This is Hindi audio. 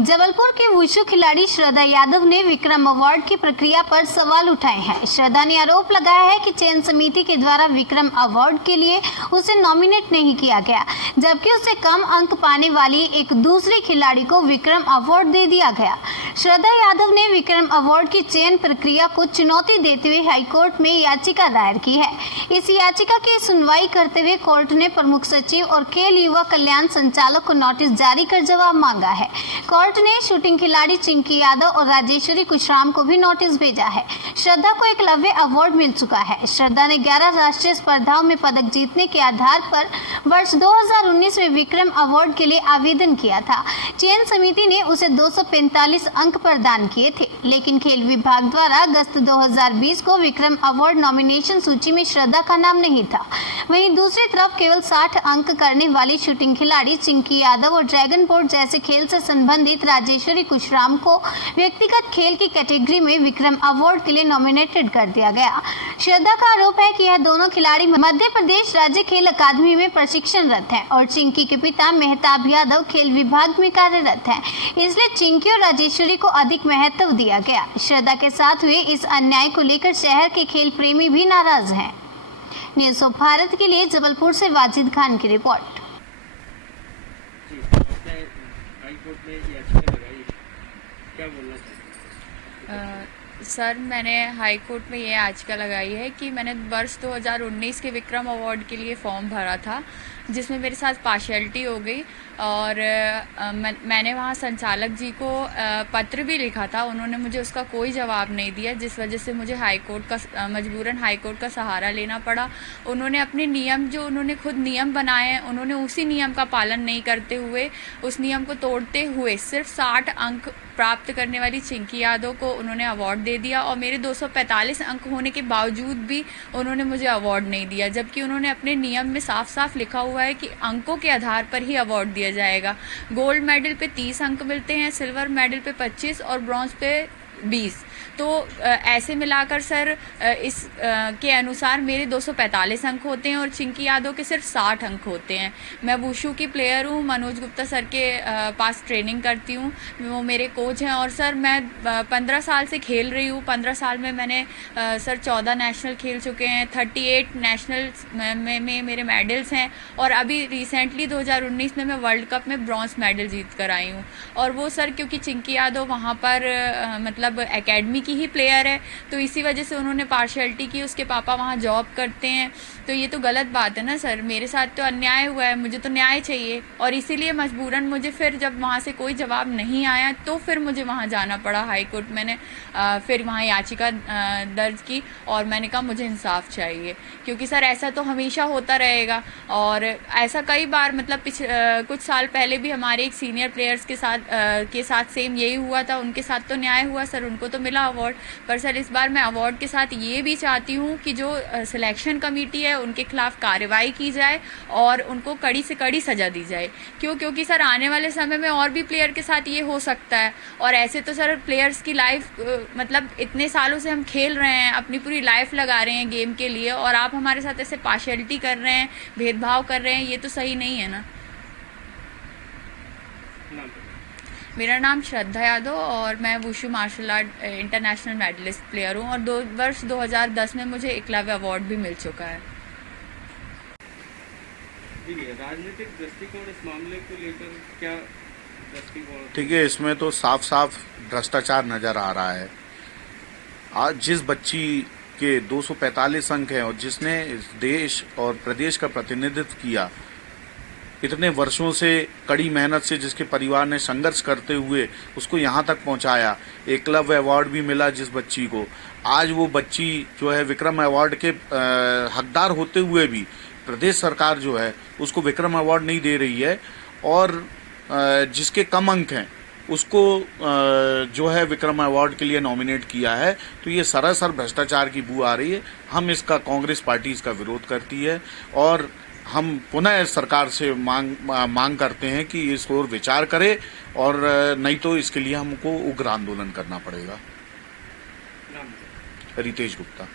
जबलपुर के वुशु खिलाड़ी श्रद्धा यादव ने विक्रम अवार्ड की प्रक्रिया पर सवाल उठाए हैं। श्रद्धा ने आरोप लगाया है कि चयन समिति के द्वारा विक्रम अवार्ड के लिए उसे नॉमिनेट नहीं किया गया, जबकि उसे कम अंक पाने वाली एक दूसरी खिलाड़ी को विक्रम अवार्ड दे दिया गया। श्रद्धा यादव ने विक्रम अवार्ड की चयन प्रक्रिया को चुनौती देते हुए हाईकोर्ट में याचिका दायर की है। इस याचिका की सुनवाई करते हुए कोर्ट ने प्रमुख सचिव और खेल युवा कल्याण संचालक को नोटिस जारी कर जवाब मांगा है। कोर्ट ने शूटिंग खिलाड़ी चिंकी यादव और राजेश्वरी कुशराम को भी नोटिस भेजा है। श्रद्धा को एकलव्य अवार्ड मिल चुका है। श्रद्धा ने 11 राष्ट्रीय स्पर्धाओं में पदक जीतने के आधार पर वर्ष 2019 में विक्रम अवार्ड के लिए आवेदन किया था। चयन समिति ने उसे 245 अंक प्रदान किए थे, लेकिन खेल विभाग द्वारा अगस्त 2020 को विक्रम अवार्ड नॉमिनेशन सूची में श्रद्धा का नाम नहीं था। वहीं दूसरी तरफ केवल 60 अंक करने वाली शूटिंग खिलाड़ी चिंकी यादव और ड्रैगन बोट जैसे खेल से संबंधित राजेश्वरी कुशराम को व्यक्तिगत खेल की कैटेगरी में विक्रम अवार्ड के लिए नॉमिनेटेड कर दिया गया। श्रद्धा का आरोप है कि यह दोनों खिलाड़ी मध्य प्रदेश राज्य खेल अकादमी में प्रशिक्षणरत हैं और चिंकी के पिता मेहताब यादव खेल विभाग में कार्यरत हैं, इसलिए चिंकी और राजेश्वरी को अधिक महत्व दिया गया। श्रद्धा के साथ हुए इस अन्याय को लेकर शहर के खेल प्रेमी भी नाराज हैं। न्यूज़ ऑफ भारत के लिए जबलपुर से वाजिद खान की रिपोर्ट। सर, मैंने हाई कोर्ट में ये याचिका लगाई है कि मैंने वर्ष 2019 के विक्रम अवार्ड के लिए फॉर्म भरा था, जिसमें मेरे साथ पार्शियलिटी हो गई और मैंने वहाँ संचालक जी को पत्र भी लिखा था। उन्होंने मुझे उसका कोई जवाब नहीं दिया, जिस वजह से मुझे हाई कोर्ट का मजबूरन हाई कोर्ट का सहारा लेना पड़ा। उन्होंने अपने नियम, जो उन्होंने खुद नियम बनाए हैं, उन्होंने उसी नियम का पालन नहीं करते हुए, उस नियम को तोड़ते हुए सिर्फ 60 अंक प्राप्त करने वाली चिंकी यादव को उन्होंने अवार्ड दे दिया और मेरे 245 अंक होने के बावजूद भी उन्होंने मुझे अवार्ड नहीं दिया, जबकि उन्होंने अपने नियम में साफ साफ लिखा हुआ है कि अंकों के आधार पर ही अवार्ड दिया जाएगा। गोल्ड मेडल पे 30 अंक मिलते हैं, सिल्वर मेडल पे 25 और ब्रॉन्ज पे 20। तो ऐसे मिलाकर सर इस के अनुसार मेरे 245 अंक होते हैं और चिंकी यादव के सिर्फ 60 अंक होते हैं। मैं वुशु की प्लेयर हूँ, मनोज गुप्ता सर के पास ट्रेनिंग करती हूँ, वो मेरे कोच हैं। और सर मैं 15 साल से खेल रही हूँ। 15 साल में मैंने सर 14 नेशनल खेल चुके हैं, 38 नेशनल में मेरे मेडल्स हैं और अभी रिसेंटली 2019 में मैं वर्ल्ड कप में ब्रॉन्ज मेडल जीत कर आई हूँ। और वो सर क्योंकि चिंकी यादव वहाँ पर मतलब एकेडमी की ही प्लेयर है, तो इसी वजह से उन्होंने पार्शियलिटी की। उसके पापा वहाँ जॉब करते हैं, तो ये तो गलत बात है ना सर। मेरे साथ तो अन्याय हुआ है, मुझे तो न्याय चाहिए और इसीलिए मजबूरन मुझे फिर जब वहाँ से कोई जवाब नहीं आया तो फिर मुझे वहाँ जाना पड़ा हाई कोर्ट। मैंने फिर वहाँ याचिका दर्ज की और मैंने कहा मुझे इंसाफ चाहिए, क्योंकि सर ऐसा तो हमेशा होता रहेगा। और ऐसा कई बार मतलब कुछ साल पहले भी हमारे एक सीनियर प्लेयर्स के साथ सेम यही हुआ था। उनके साथ तो न्याय हुआ सर, उनको तो मिला अवार्ड, पर सर इस बार मैं अवार्ड के साथ ये भी चाहती हूँ कि जो सिलेक्शन कमेटी है उनके खिलाफ कार्रवाई की जाए और उनको कड़ी से कड़ी सज़ा दी जाए। क्योंकि सर आने वाले समय में और भी प्लेयर के साथ ये हो सकता है। और ऐसे तो सर प्लेयर्स की लाइफ मतलब इतने सालों से हम खेल रहे हैं, अपनी पूरी लाइफ लगा रहे हैं गेम के लिए, और आप हमारे साथ ऐसे पार्शियलिटी कर रहे हैं, भेदभाव कर रहे हैं, ये तो सही नहीं है ना। मेरा नाम श्रद्धा यादव और मैं wushu martial art international medalist player हूँ और वर्ष 2010 में मुझे एकलव्य अवार्ड भी मिल चुका है। राजनीतिक दृष्टिकोण इस मामले को लेकर क्या दृष्टिकोण? ठीक है, इसमें तो साफ साफ भ्रष्टाचार नजर आ रहा है। आज जिस बच्ची के 245 अंक हैं और जिसने इस देश और प्रदेश का प्रतिनिधित्व किया, इतने वर्षों से कड़ी मेहनत से जिसके परिवार ने संघर्ष करते हुए उसको यहाँ तक पहुँचाया, एकलव्य अवार्ड भी मिला जिस बच्ची को, आज वो बच्ची जो है विक्रम अवार्ड के हकदार होते हुए भी प्रदेश सरकार जो है उसको विक्रम अवार्ड नहीं दे रही है और जिसके कम अंक हैं उसको जो है विक्रम अवार्ड के लिए नॉमिनेट किया है। तो ये सरासर भ्रष्टाचार की बू आ रही है। हम इसका, कांग्रेस पार्टी इसका विरोध करती है और हम पुनः सरकार से मांग करते हैं कि इस ओर विचार करे और नहीं तो इसके लिए हमको उग्र आंदोलन करना पड़ेगा। रितेश गुप्ता।